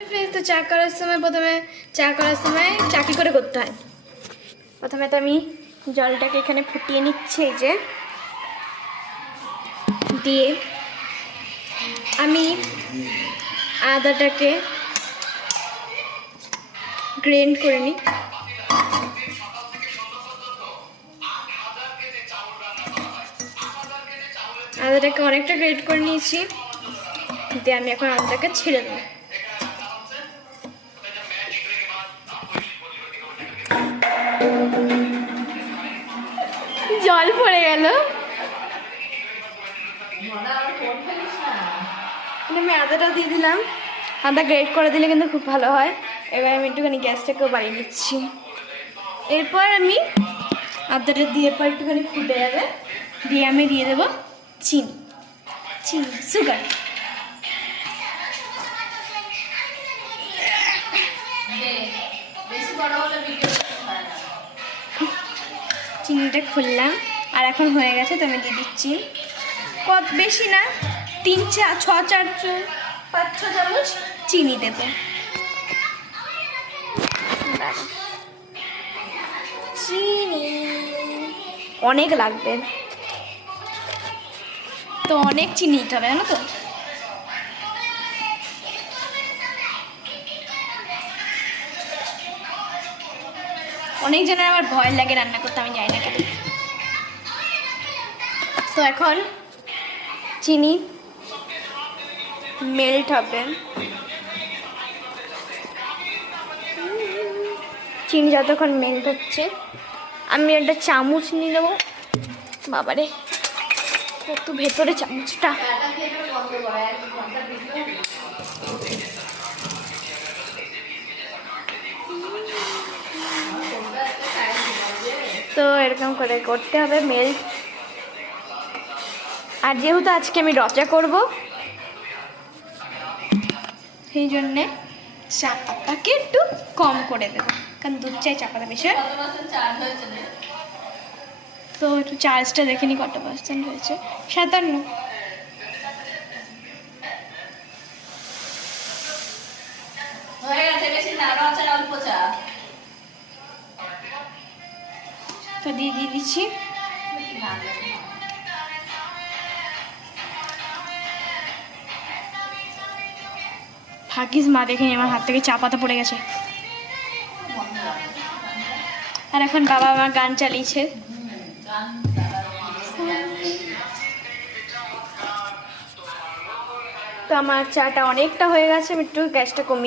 তো চা করার সময় চা কি করে করতে হয়। প্রথমে তো আমি জলটাকে এখানে ফুটিয়ে নিচ্ছি, এই যে দিয়ে আমি আদাটাকে গ্রেন্ড করে নিই। আদাটাকে অনেকটা গ্রেট করে নিয়েছি, দিয়ে আমি এখন আদাটাকে ছেড়ে দেবো। জল পড়ে গেল, আমি আদাটাও দিয়ে দিলাম। আদা গ্রেট করে দিলে কিন্তু খুব ভালো হয়। এবার আমি একটুখানি গ্যাসটাকেও বাড়িয়ে নিচ্ছি। এরপর আমি আদাটা দিয়ে পর একটুখানি ফুটে যাবে, দিয়ে আমি দিয়ে দেবো চিনি সুগার। চিনিটা খুললাম আর এখন হয়ে গেছে, তো আমি দিয়ে দিচ্ছি কত বেশি না 5-6 চামচ চিনি দেবো। চিনি অনেক লাগবে, তো অনেক চিনি দিতে হবে, জানো তো। অনেক জনের আমার ভয় লাগে রান্না করতে, আমি জানি না কেন। তো এখন চিনি মেল্ট হবে। চিনি যতক্ষণ মেল্ট হচ্ছে আমি একটা চামচ নিয়ে নেবো। বাবারে কত ভেতরে চামচটা। তো এরকম করে করতে হবে মেল্ট। আর যেহেতু আজকে আমি রচা করব, সেই জন্যে চা পাতাকে একটু কম করে দেবো, কারণ দুধ চাই চা পাতা বেশি। তো একটু চার্জটা দেখে নি কত পার্সেন্ট হয়েছে। 57। তো দিয়ে দিচ্ছি। ভাগ্যিস মা দেখেনি আমার হাত থেকে চা পাতা পড়ে গেছে। আর এখন বাবা আমার গান চালিয়েছে। তো আমার চাটা অনেকটা হয়ে গেছে, আমি একটু গ্যাসটা কমিয়ে